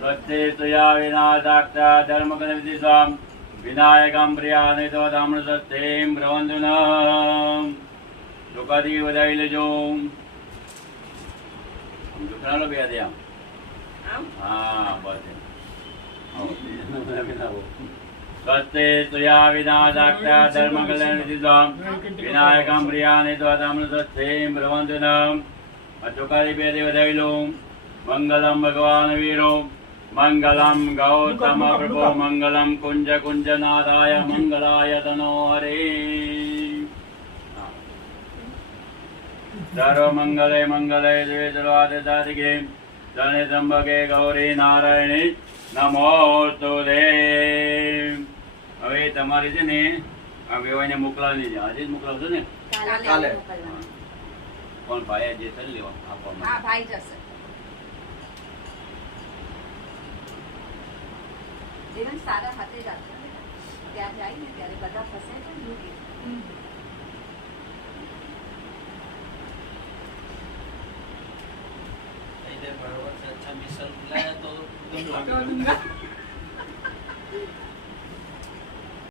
स्वस्तेस्तुया विनादाक्ता धर्मगणविदितां विनायकं प्रियानितवदामृतस्तें ब्रवन्तु नः दुःखदीवदैलजो दुःखनालो બે દે આમ હા બસ स्वस्तेस्तुया विनादाक्ता धर्मगणविदितां विनायकं प्रियानितवदामृतस्तें ब्रवन्तु नः दुःखदी બે દે વદાઈલો मंगलम भगवान वीरो मंगलम गौतम प्रभो मंगलम कुंज कुंजनादाय मंगलाय तनो हरे सर्व मंगले मंगले दिवे सर्वादिके धने त्र्यंबके गौरी नारायणी नमोस्तुते હવે તમારી છે ને આ વેવાઈને મોકલાવવાની છે આજે જ મોકલાવશો ને કાલે કોણ ભાઈ જે થઈ લેવા આપવામાં હા ભાઈ જશે જીવન સારા હાથે રાખજો ત્યાં જાય ને ત્યારે બધા ફસે છે લૂટી इधर बराबर से अच्छा मिसल मिलाया तो